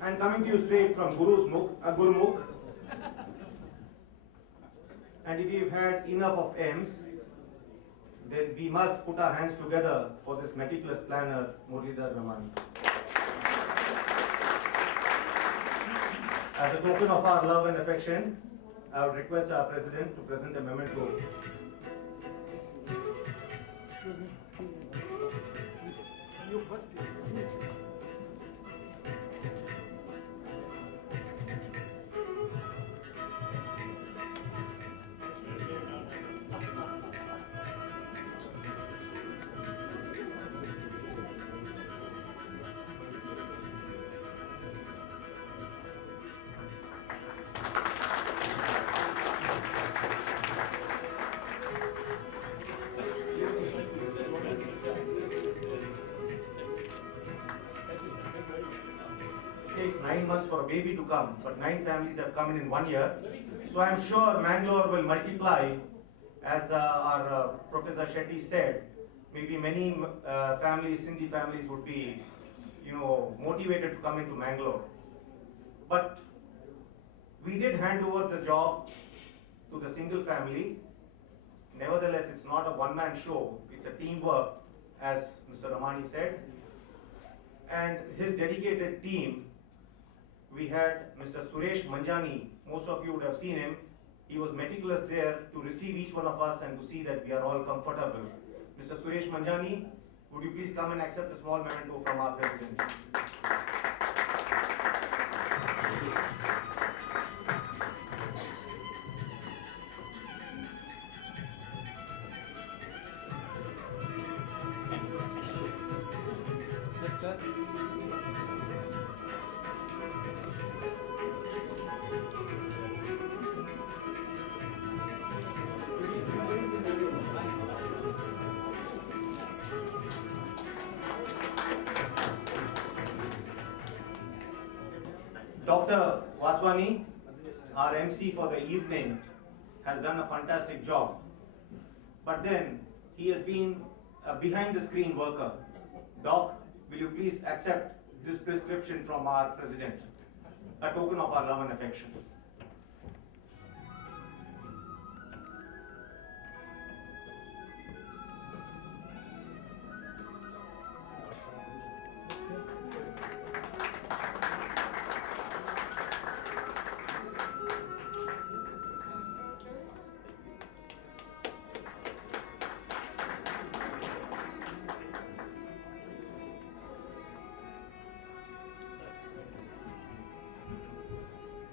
And coming to you straight from Gurumukh. And if you've had enough of M's, then we must put our hands together for this meticulous planner, Muralidhar Ramani. As a token of our love and affection, I would request our President to present a memento. Excuse me. You first. It takes 9 months for a baby to come, but 9 families have come in 1 year. So I'm sure Mangalore will multiply, as our Professor Shetty said. Maybe many families, Sindhi families, would be, motivated to come into Mangalore. But we did hand over the job to the single family. Nevertheless, it's not a one-man show, it's a teamwork, as Mr. Ramani said. And his dedicated team, we had Mr. Suresh Manjani. Most of you would have seen him. He was meticulous there to receive each one of us and to see that we are all comfortable. Mr. Suresh Manjani, would you please come and accept a small memento from our President? Dr. Vaswani, our MC for the evening, has done a fantastic job. But then, he has been a behind-the-screen worker. Doc, will you please accept this prescription from our President, a token of our love and affection.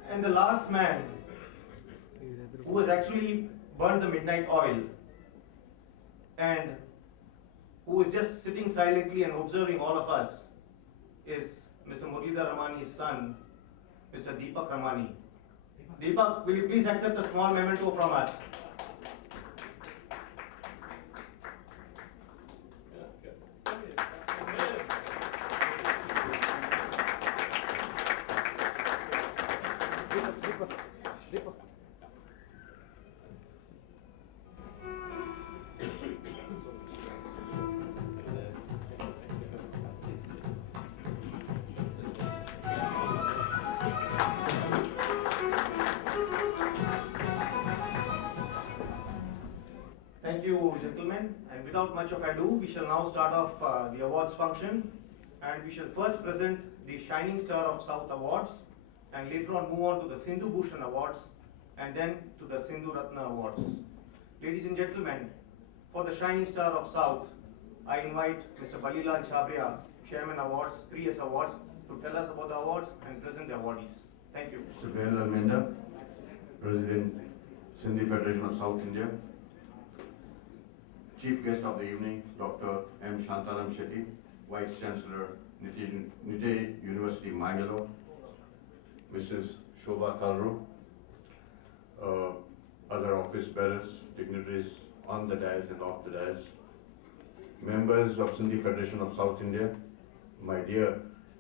And the last man who has actually burned the midnight oil and who is just sitting silently and observing all of us is Mr. Muralidhar Ramani's son, Mr. Deepak Ramani. Deepak, will you please accept a small memento from us? Thank you, gentlemen. And without much of ado, we shall now start off the awards function. And we shall first present the Shining Star of South Awards, and later on move on to the Sindhu Bhushan Awards, and then to the Sindhu Ratna Awards. Ladies and gentlemen, for the Shining Star of South, I invite Mr. Balilal Chabria, Chairman Awards, 3S Awards, to tell us about the awards and present the awardees. Thank you. Mr. Behal Almenda, President, Sindhi Federation of South India. Chief guest of the evening, Dr. M. Shantaram Shetty, Vice Chancellor, Nite University, Mangalore. Mrs. Shobha Kalru, other office bearers, dignitaries on the dais and off the dais. Members of Sindhi Federation of South India, my dear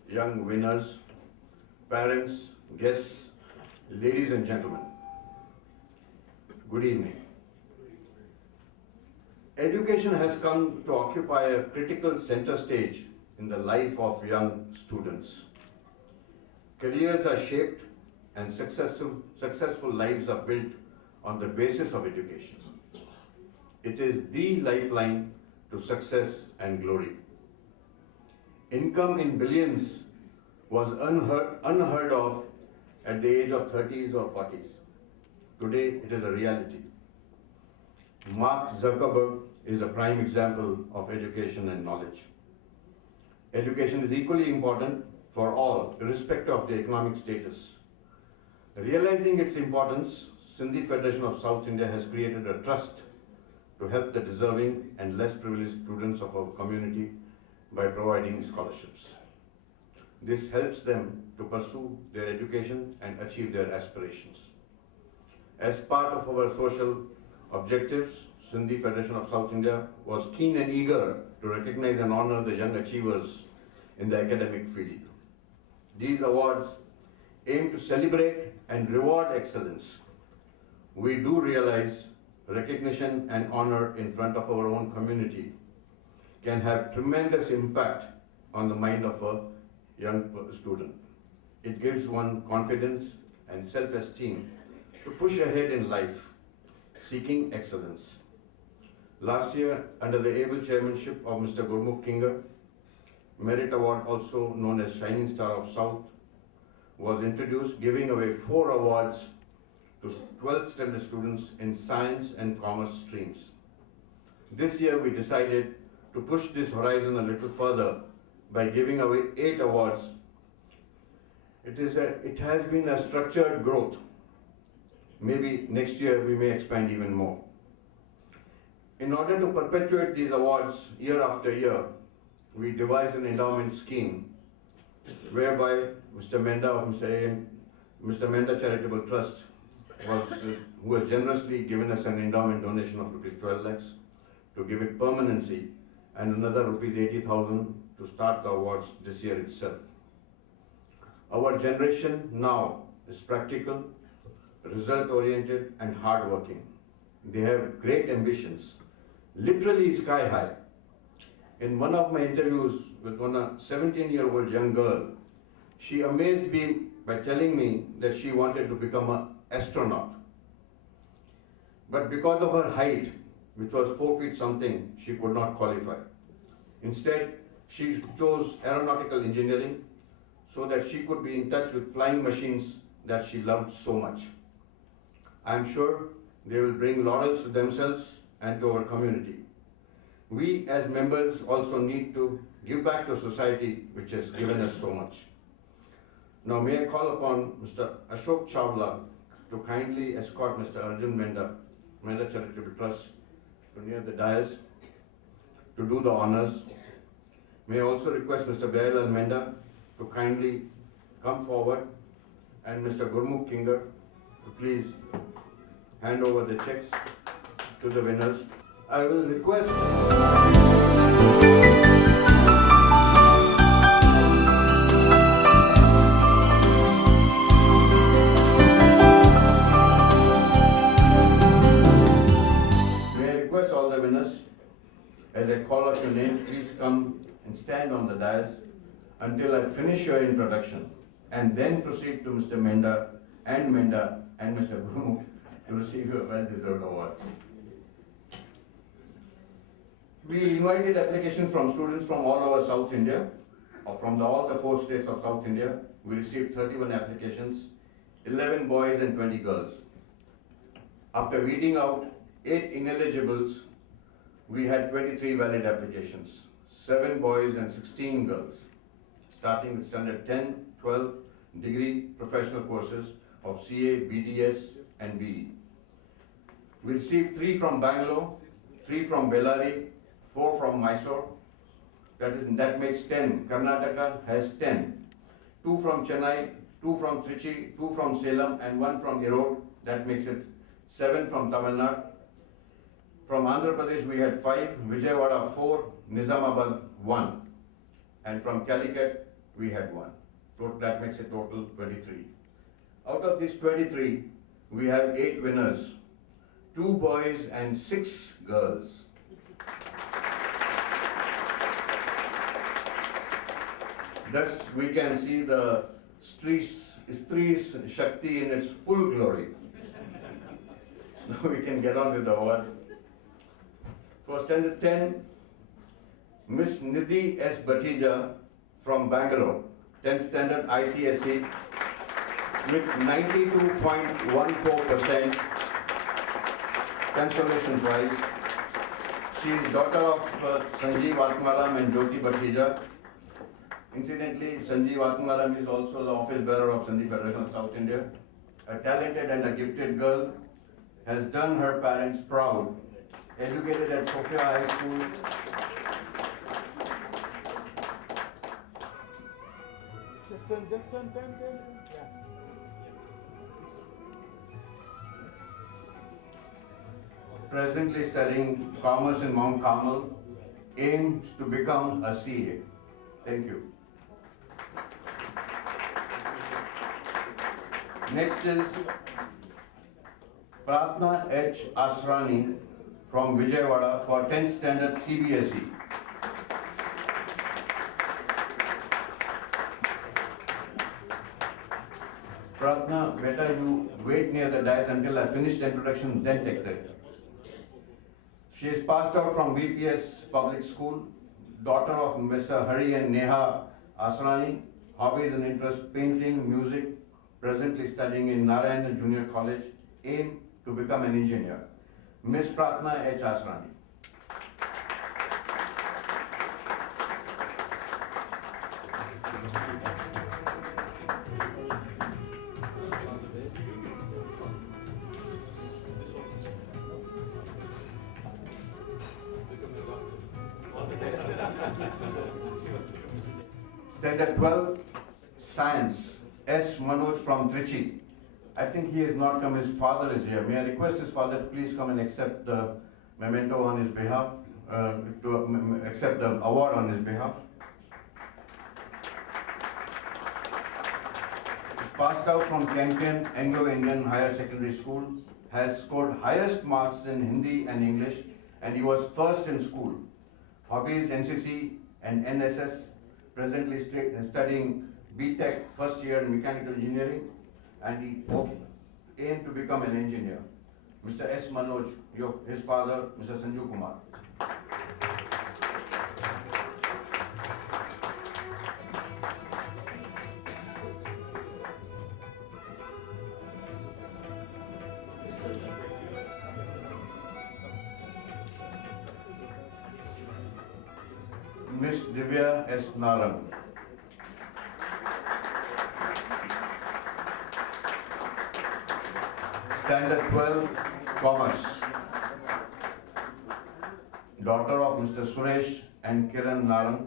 young winners, parents, guests, ladies and gentlemen, good evening. Education has come to occupy a critical center stage in the life of young students. Careers are shaped and successful lives are built on the basis of education. It is the lifeline to success and glory. Income in billions was unheard of at the age of 30s or 40s. Today, it is a reality. Mark Zuckerberg is a prime example of education and knowledge. Education is equally important for all, irrespective of the economic status. Realizing its importance, Sindhi Federation of South India has created a trust to help the deserving and less privileged students of our community by providing scholarships. This helps them to pursue their education and achieve their aspirations. As part of our social objectives, Sindhi Federation of South India was keen and eager to recognize and honor the young achievers in the academic field. These awards aim to celebrate and reward excellence. We do realize recognition and honor in front of our own community can have tremendous impact on the mind of a young student. It gives one confidence and self-esteem to push ahead in life, seeking excellence. Last year, under the able chairmanship of Mr. Gurmukh Kinger, Merit Award, also known as Shining Star of South, was introduced, giving away 4 awards to 12th standard students in science and commerce streams. This year, we decided to push this horizon a little further by giving away 8 awards. It has been a structured growth. Maybe next year we may expand even more. In order to perpetuate these awards year after year, we devised an endowment scheme whereby Mr. Menda of Mr. Menda Charitable Trust who has generously given us an endowment donation of rupees 12 lakhs to give it permanency and another rupees 80,000 to start the awards this year itself. Our generation now is practical, result-oriented and hard-working. They have great ambitions, literally sky high. In one of my interviews with a 17-year-old young girl, she amazed me by telling me that she wanted to become an astronaut. But because of her height, which was 4 feet something, she could not qualify. Instead, she chose aeronautical engineering so that she could be in touch with flying machines that she loved so much. I am sure they will bring laurels to themselves and to our community. We as members also need to give back to society which has given us so much. Now may I call upon Mr. Ashok Chawla to kindly escort Mr. Arjun Menda, Menda Charitable Trust, to near the dais to do the honors. May I also request Mr. Bayalal Menda to kindly come forward and Mr. Gurmukh Kinger to please hand over the checks to the winners. I will request all the winners, as I call out your name, please come and stand on the dais until I finish your introduction and then proceed to Mr. Menda and Mr. Gurmukh to receive your well-deserved awards. We invited applications from students from all over South India, or from all the 4 states of South India. We received 31 applications, 11 boys and 20 girls. After weeding out 8 ineligibles, we had 23 valid applications, 7 boys and 16 girls, starting with standard 10, 12 degree professional courses of CA, BDS and BE. We received 3 from Bangalore, 3 from Bellary, 4 from Mysore. That makes 10. Karnataka has 10. 2 from Chennai, 2 from Trichy, 2 from Salem and 1 from Erode. That makes it 7 from Tamil Nadu. From Andhra Pradesh we had 5, Vijayawada 4, Nizamabad 1. And from Calicut we had 1. So that makes a total 23. Out of these 23, we have 8 winners, 2 boys and 6 girls. Thus we can see the Stri's Shakti in its full glory. Now we can get on with the awards. For Standard 10, Miss Nidhi S. Batija from Bangalore, 10th Standard ICSE, with 92.14% consolation prize. She is daughter of Sanjeev Atmaram and Jyoti Batija. Incidentally, Sanjeev Atmaram is also the office bearer of Sindhi Federation of South India. A talented and a gifted girl, has done her parents proud. Educated at Sophia High School. Just turn 10. Yeah. Presently studying commerce in Mount Carmel, aims to become a CA. Thank you. Next is Pratna H. Asrani from Vijayawada for 10th Standard CBSE. Pratna, better you wait near the dais until I finish the introduction, then take the. She is passed out from BPS Public School, daughter of Mr. Hari and Neha Asrani, hobbies and interests painting, music, presently studying in Narayana Junior College, aim to become an engineer. Miss Pratna H. Asrani. Standard 12, Science, S. Manoj from Trichy. I think he has not come, his father is here. May I request his father to please come and accept the memento on his behalf, accept the award on his behalf. Passed out from Campion Anglo-Indian Higher Secondary School, has scored highest marks in Hindi and English, and he was first in school. Hobbies, NCC and NSS, presently studying BTech first year in mechanical engineering, and he aimed to become an engineer. Mr. S. Manoj, his father, Mr. Sanju Kumar. Miss Divya S. Narang. Standard 12, Commerce. Daughter of Mr. Suresh and Kiran Narang.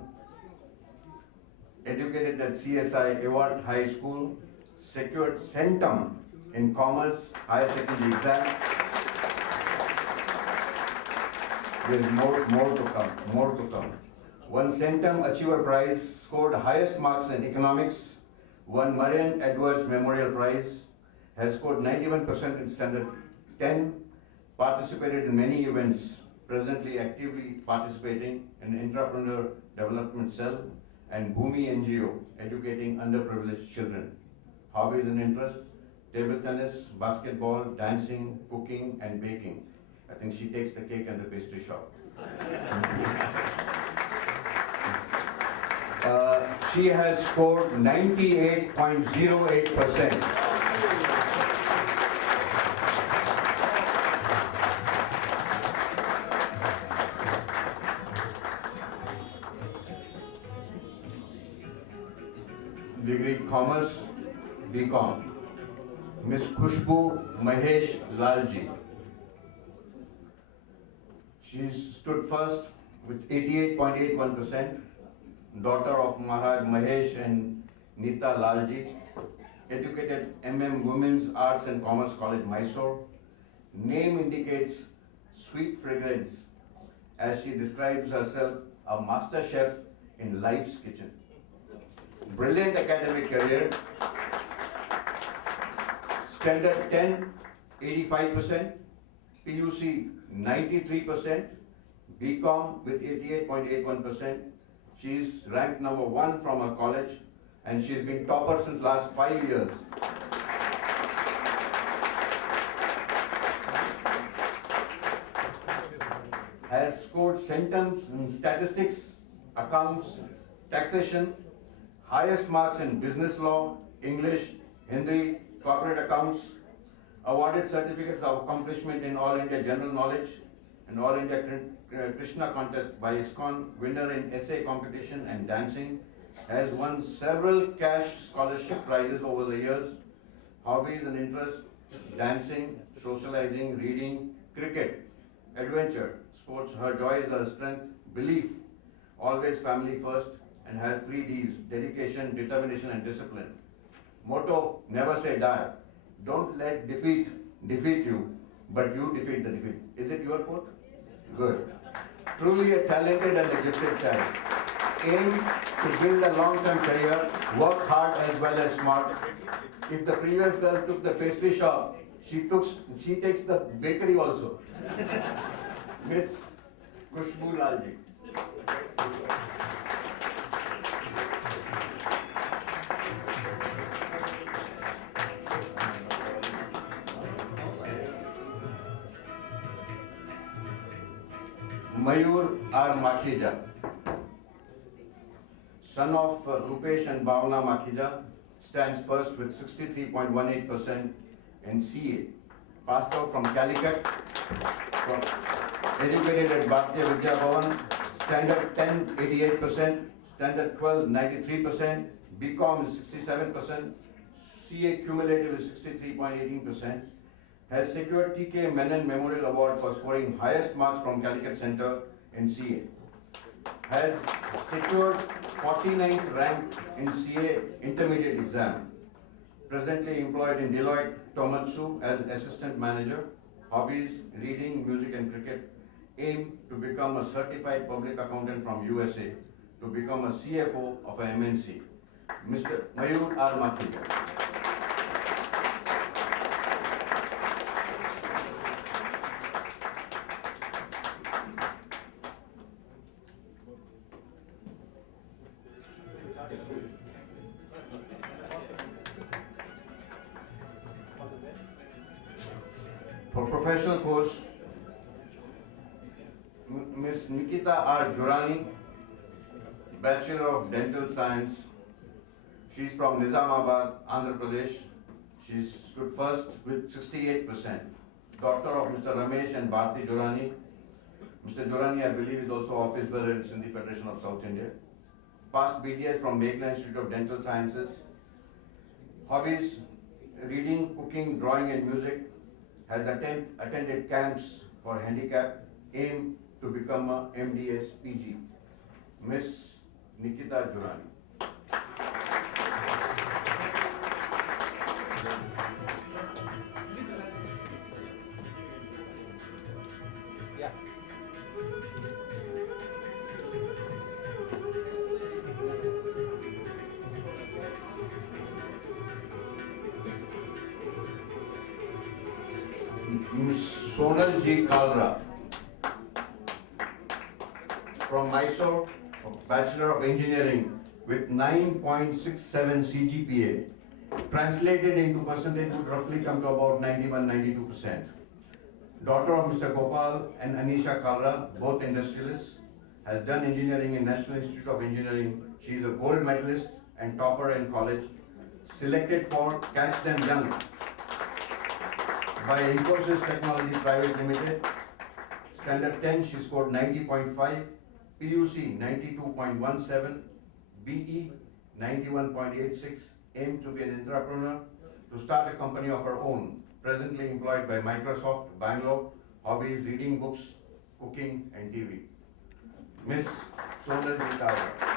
Educated at CSI Ewart High School. Secured centum in Commerce Higher Secondary exam. There is more to come. Won centum Achiever Prize. Scored highest marks in Economics. Won Marian Edwards Memorial Prize. Has scored 91% in Standard 10, participated in many events, presently actively participating in Entrepreneur Development Cell and Bhumi NGO, educating underprivileged children. Hobbies and interests, table tennis, basketball, dancing, cooking and baking. I think she takes the cake and the pastry shop. She has scored 98.08%. Degree Commerce, BCom. Miss Khushbu Mahesh Lalji. She stood first with 88.81%. Daughter of Maharaj Mahesh and Neeta Lalji. Educated MM Women's Arts and Commerce College, Mysore. Name indicates sweet fragrance, as she describes herself a master chef in life's kitchen. Brilliant academic career. Standard 10, 85%. PUC, 93%. BCom with 88.81%. She is ranked number 1 from her college and she's been topper since last 5 years. Has scored centums in statistics, accounts, taxation, highest marks in business law, English, Hindi, corporate accounts, awarded certificates of accomplishment in All India General Knowledge and All India Krishna contest by ISKCON, winner in essay competition and dancing, has won several cash scholarship prizes over the years, hobbies and interests, dancing, socializing, reading, cricket, adventure, sports. Her joy is her strength, belief, always family first, and has 3 Ds, dedication, determination and discipline. Motto, never say die. Don't let defeat defeat you, but you defeat the defeat. Is it your quote? Yes. Good. Truly a talented and a gifted child. Aim to build a long-term career, work hard as well as smart. If the previous girl took the pastry shop, she takes the bakery also. Miss Khushbu Lalji. Mayur R. Makhija, son of Rupesh and Bhavna Makhija, stands first with 63.18% in CA. Passed out from Calicut, educated at Bharatiya Vidya Bhavan, Standard 10, 88%, Standard 12, 93%, BCom is 67%, CA cumulative is 63.18%, has secured TK Menon Memorial Award for scoring highest marks from Calicut Center in CA. Has secured 49th rank in CA intermediate exam. Presently employed in Deloitte Tomatsu as assistant manager. Hobbies, reading, music and cricket. Aim to become a certified public accountant from USA. To become a CFO of a MNC. Mr. Mayur R. Makhija. For professional course, Ms. Nikita R. Jurani, Bachelor of Dental Science. She's from Nizamabad, Andhra Pradesh. She's stood first with 68%. Daughter of Mr. Ramesh and Bharti Jurani. Mr. Jurani, I believe, is also office bearer in Sindhi Federation of South India. Passed BDS from Meghna Institute of Dental Sciences. Hobbies, reading, cooking, drawing and music. Has attended camps for handicap. Aim to become a MDS PG. Miss Nikita Jurani. Yeah. Ms. Sonal G. Kalra from Mysore, Bachelor of Engineering with 9.67 CGPA. Translated into percentage would roughly come to about 91-92%. Daughter of Mr. Gopal and Anisha Kalra, both industrialists, has done engineering in National Institute of Engineering. She is a gold medalist and topper in college. Selected for Catch Them Young by Infosys Technology Private Limited. Standard 10, she scored 90.5, PUC 92.17, BE 91.86, aimed to be an entrepreneur, to start a company of her own. Presently employed by Microsoft, Bangalore. Hobbies, reading books, cooking and TV. Miss Sonal Kalra.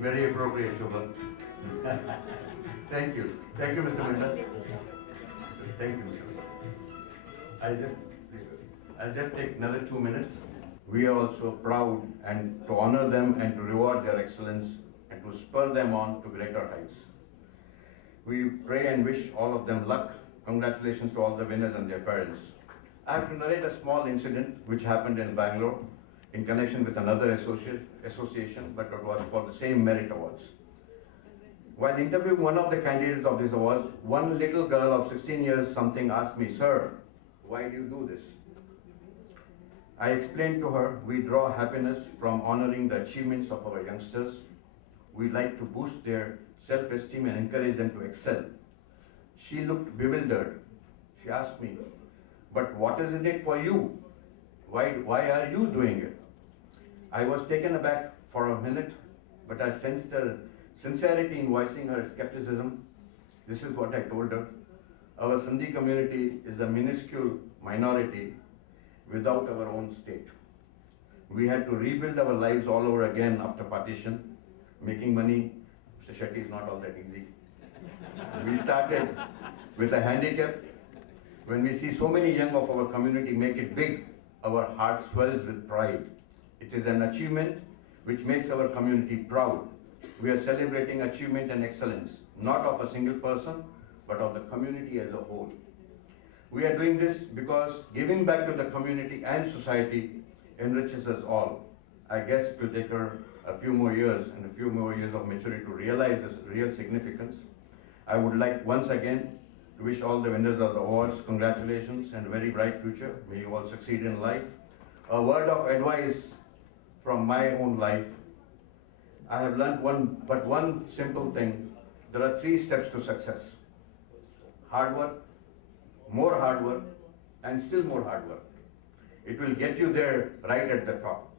Very appropriate, Shobha. Thank you. Thank you, Mr. Menda. Thank you, Mr. I just I'll just take another 2 minutes. We are also proud and to honor them and to reward their excellence and to spur them on to greater heights. We pray and wish all of them luck. Congratulations to all the winners and their parents. I have to narrate a small incident which happened in Bangalore in connection with another association, but it was for the same merit awards. While interviewing one of the candidates of these awards, one little girl of 16 years something asked me, "Sir, why do you do this?" I explained to her, we draw happiness from honoring the achievements of our youngsters. We like to boost their self-esteem and encourage them to excel. She looked bewildered. She asked me, "But what is in it for you? Why are you doing it?" I was taken aback for a minute, but I sensed her sincerity in voicing her skepticism. This is what I told her. Our Sindhi community is a minuscule minority without our own state. We had to rebuild our lives all over again after partition. Making money, Mr. Shetty, is not all that easy. We started with a handicap. When we see so many young of our community make it big, our heart swells with pride. It is an achievement which makes our community proud. We are celebrating achievement and excellence, not of a single person, but of the community as a whole. We are doing this because giving back to the community and society enriches us all. I guess it will take her a few more years and a few more years of maturity to realize this real significance. I would like once again to wish all the winners of the awards congratulations and a very bright future. May you all succeed in life. A word of advice from my own life. I have learned one simple thing. There are 3 steps to success. Hard work, more hard work, and still more hard work. It will get you there right at the top.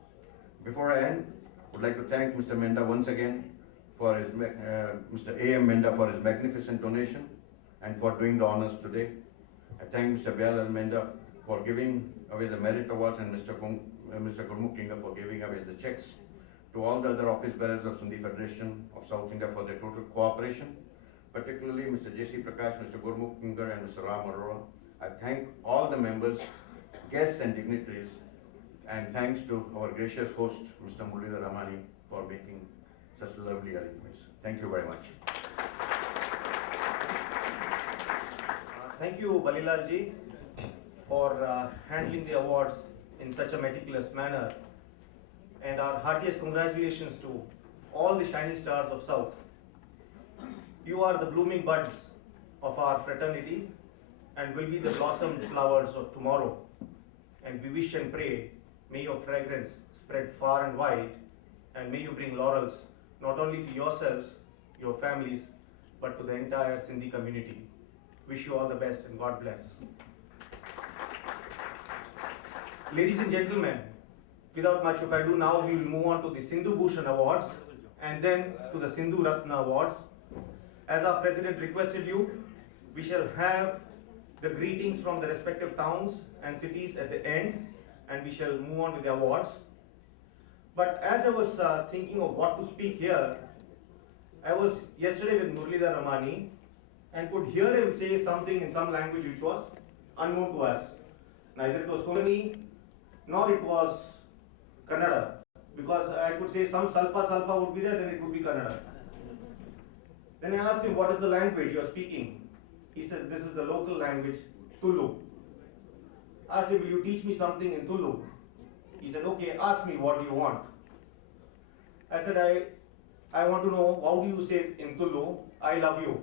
Before I end, I would like to thank Mr. Menda once again for his, Mr. A.M. Menda for his magnificent donation and for doing the honors today. I thank Mr. Bial Menda for giving away the merit awards and Mr. Gurmukh Kinga for giving away the checks. To all the other office bearers of Sindhi Federation of South India for their total cooperation, particularly Mr. J.C. Prakash, Mr. Gurmukh Kinga and Mr. Ram Arora. I thank all the members, guests and dignitaries, and thanks to our gracious host, Mr. Muralidhar Ramani, for making such lovely arrangements. Thank you very much. Thank you, Balilal ji, for handling the awards in such a meticulous manner. And our heartiest congratulations to all the shining stars of South. You are the blooming buds of our fraternity and will be the blossomed flowers of tomorrow. And we wish and pray, may your fragrance spread far and wide, and may you bring laurels not only to yourselves, your families, but to the entire Sindhi community. Wish you all the best and God bless. Ladies and gentlemen, without much of ado, now we will move on to the Sindhu Bhushan Awards and then to the Sindhu Ratna Awards. As our President requested you, we shall have the greetings from the respective towns and cities at the end, and we shall move on with the awards. But as I was thinking of what to speak here, I was yesterday with Muralidhar Ramani and could hear him say something in some language which was unknown to us. Neither it was Konkani nor it was Kannada, because I could say some Salpa would be there, then it would be Kannada. Then I asked him, what is the language you are speaking? He said, this is the local language, Tulu. I asked him, will you teach me something in Tulu? He said, okay, ask me, what do you want? I said, I want to know, how do you say in Tulu, I love you?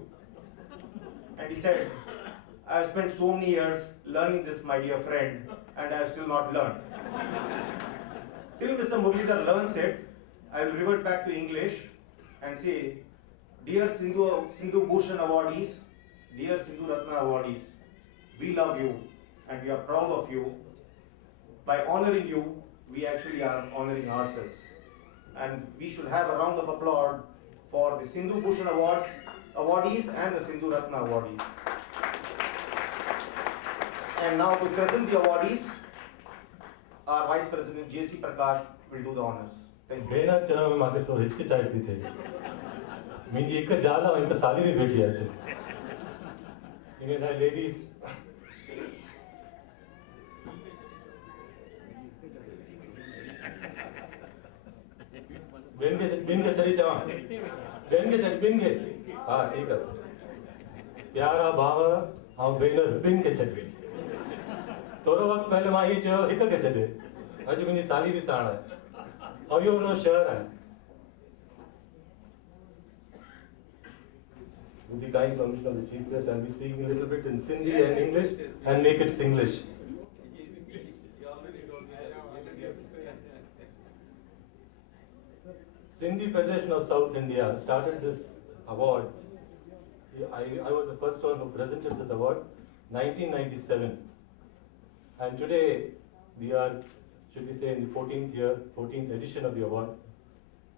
And he said, I have spent so many years learning this, my dear friend, and I have still not learned. Till Mr. Muralidhar learns it, I will revert back to English and say, dear Sindhu Bhushan awardees, dear Sindhu Ratna awardees, we love you and we are proud of you. By honoring you, we actually are honoring ourselves. And we should have a round of applause for the Sindhu Bhushan awardees and the Sindhu Ratna awardees. And now to present the awardees, our Vice President J.C. Prakash will do the honors. Thank you. भेण चरण में मांखे थोड़ी हिचकिचाहट थी थिए मुंहिंजी हिकु ज़ाल ऐं हिकु साली बि वेठी आहे हिते इन लाइ लेडीज़ बिन के चली चवा बिन के चली बिन के हाँ ठीक है प्यारा भावरा हाँ भेनर बिन के चली थोड़ो वक्त पहले मां ये चयो हिक के छॾे अॼु मुंहिंजी साली बि साण आहे ऐं इहो हुन शहर आहे With the kind permission of the Chief Guest, I'll be speaking a little bit in Sindhi and English and make it Singlish. Sindhi Federation of South India started this awards. I was the first one who presented this award, 1997. And today we are, should we say, in the 14th edition of the award.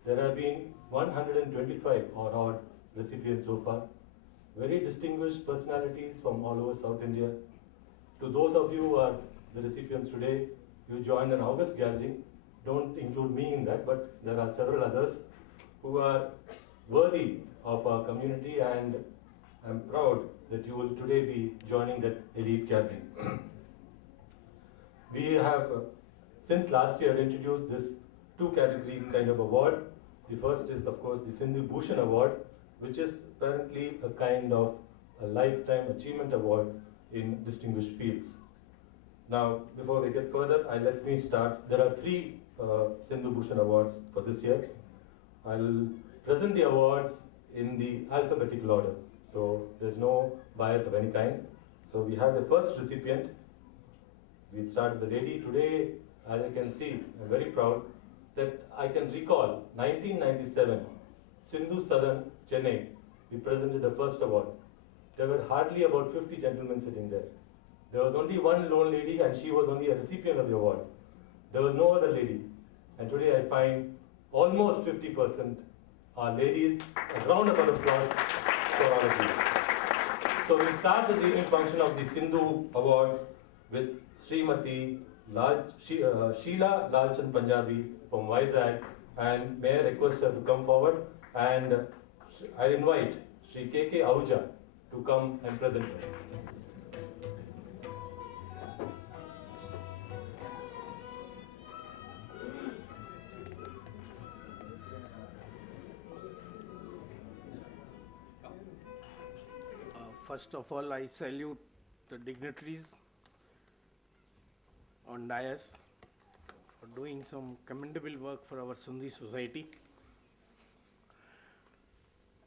There have been 125 or odd recipients so far. Very distinguished personalities from all over South India. To those of you who are the recipients today, you joined an August gathering. Don't include me in that, but there are several others who are worthy of our community, and I'm proud that you will today be joining that elite gathering. We have, since last year, introduced this two-category kind of award. The first is, of course, the Sindhu Bhushan Award, which is apparently a kind of a lifetime achievement award in distinguished fields. Now, before we get further, let me start. There are three Sindhu Bhushan Awards for this year. I'll present the awards in the alphabetical order, so there's no bias of any kind. So we have the first recipient. We start with the lady. Today, as I can see, I'm very proud that I can recall 1997, Sindhu Southern, Chennai, we presented the first award. There were hardly about 50 gentlemen sitting there. There was only one lone lady, and she was only a recipient of the award. There was no other lady. And today I find almost 50% are ladies. A round of applause for all of you. So we start this evening function of the Sindhu Awards with Srimati Sheila Lalchand Punjabi from Vizag, and may I request her to come forward, and I invite Sri K.K. Ahuja to come and present her. First of all, I salute the dignitaries on dais for doing some commendable work for our Sindhi society.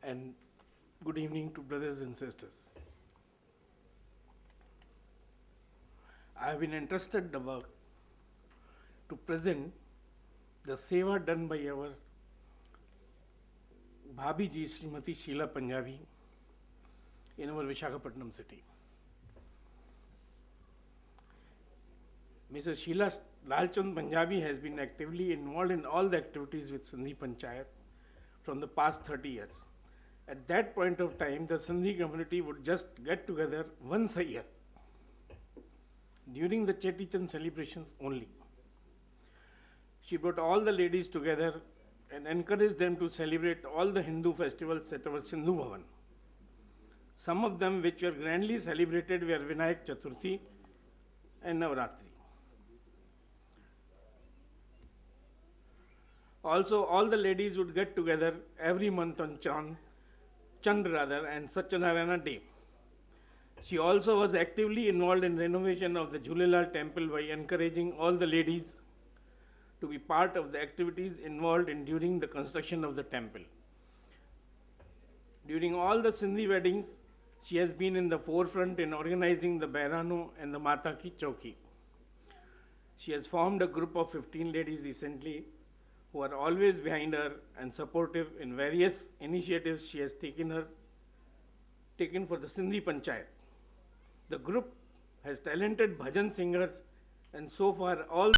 And good evening to brothers and sisters. I have been entrusted the work to present the seva done by our Bhabhi ji, Srimati Sheila Punjabi, in our Visakhapatnam city. Mrs. Sheila Lalchand Punjabi has been actively involved in all the activities with Sindhi Panchayat from the past 30 years. At that point of time, the Sindhi community would just get together once a year during the Cheti Chand celebrations only. She brought all the ladies together and encouraged them to celebrate all the Hindu festivals at our Sindhu Bhavan. Some of them which were grandly celebrated were Vinayak Chaturthi and Navaratri. Also, all the ladies would get together every month on Chand and Satyanarayana Day. She also was actively involved in renovation of the Jhulelal temple by encouraging all the ladies to be part of the activities involved in during the construction of the temple. During all the Sindhi weddings, she has been in the forefront in organizing the Bairano and the Mata Ki Chauki. She has formed a group of 15 ladies recently who are always behind her and supportive in various initiatives she has taken for the Sindhi Panchayat. The group has talented bhajan singers, and so far all